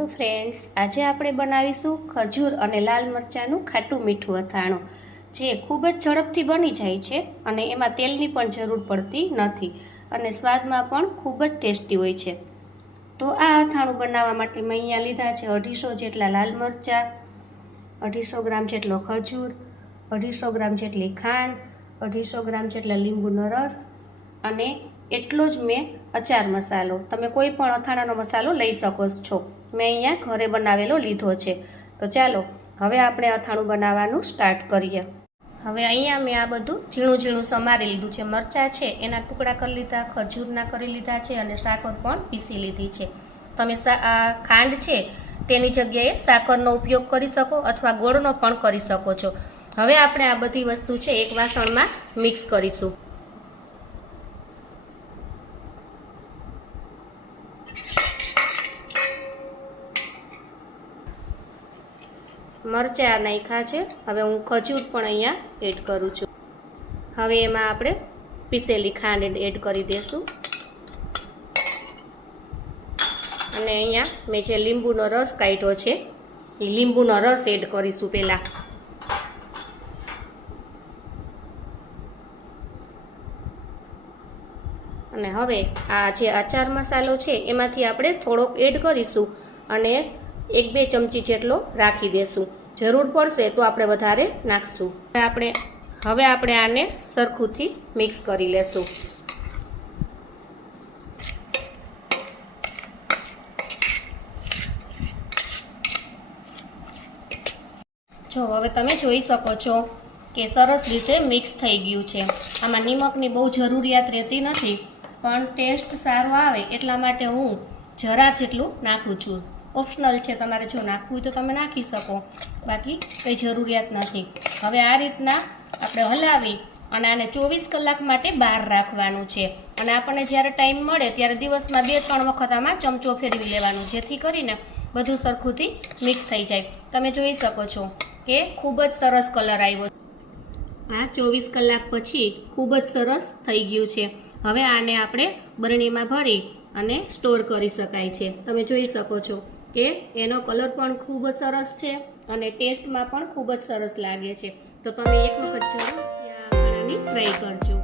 Hello friends, આજે આપણે બનાવીશું ખજૂર અને લાલ મરચાંનું ખાટું મીઠું અથાણું, જે ખૂબ જ ઝડપથી બની જાય છે અને એમાં તેલની પણ જરૂર પડતી નથી અને સ્વાદમાં પણ ખૂબ જ ટેસ્ટી હોય છે. તો આ અથાણું બનાવવા માટે મેં અહીંયા લીધા છે 250 જેટલા લાલ મરચાં, 250 ગ્રામ જેટલો ખજૂર, 250 ગ્રામ જેટલી ખાંડ, 250 ગ્રામ જેટલા લીંબુનો રસ અને એટલો જ મેં અચાર મસાલો. તમે કોઈ પણ અથાણાનો મસાલો લઈ શકો છો. મેં અહીંયા ઘરે બનાવેલો લીધો છે. તો ચાલો હવે આપણે અથાણું બનાવવાનું સ્ટાર્ટ કરીએ. હવે અહીંયા મેં આ બધું ઝીણું ઝીણું સમારી લીધું છે. મરચાં છે એના ટુકડા કરી લીધા, ખજૂરના કરી લીધા છે અને સાકર પણ પીસી લીધી છે. તમે આ ખાંડ છે તેની જગ્યાએ સાકરનો ઉપયોગ કરી શકો અથવા ગોળનો પણ કરી શકો છો. હવે આપણે આ બધી વસ્તુ છે એક વાસણમાં મિક્સ કરીશું. મરચાં નાખ્યા છે. હવે હું ખજૂર પણ અહીંયા એડ કરું છું. હવે એમાં આપણે પીસેલી ખાંડ એડ કરી દઈશું અને અહીંયા મેં જે લીંબુનો રસ કાઢ્યો છે એ લીંબુનો રસ એડ કરીશું પહેલાં. અને હવે આ જે આચાર મસાલો છે એમાંથી આપણે થોડોક એડ કરીશું અને 1-2 ચમચી જેટલો રાખી દેશું. જરૂર પડશે તો આપણે વધારે નાખશું. હવે આપણે આને સરખુંથી મિક્સ કરી લેશું. જો હવે તમે જોઈ શકો છો કે સરસ રીતે મિક્સ થઈ ગયું છે. આમાં નિમકની બહુ જરૂરિયાત રહેતી નથી, પણ ટેસ્ટ સારો આવે એટલા માટે હું જરા જેટલું નાખું છું. ઓપ્શનલ છે, તમારે જો નાખવું હોય તો તમે નાખી શકો, બાકી કંઈ જરૂરિયાત નથી. હવે આ રીતના આપણે હલાવી અને આને 24 કલાક માટે બહાર રાખવાનું છે. અને આપણને જ્યારે ટાઈમ મળે ત્યારે દિવસમાં 2-3 વખત આમાં ચમચો ફેરવી લેવાનું, જેથી કરીને બધું સરખુંથી મિક્સ થઈ જાય. તમે જોઈ શકો છો કે ખૂબ જ સરસ કલર આવ્યો. આ 24 કલાક પછી ખૂબ જ સરસ થઈ ગયું છે. હવે આને આપણે બરણીમાં ભરી અને સ્ટોર કરી શકાય છે. તમે જોઈ શકો છો કે એનો કલર પણ ખૂબ જ સરસ છે અને ટેસ્ટમાં પણ ખૂબ જ સરસ લાગે છે. તો તમે એક વખત જરૂર આ અથાણાની ટ્રાય કરજો.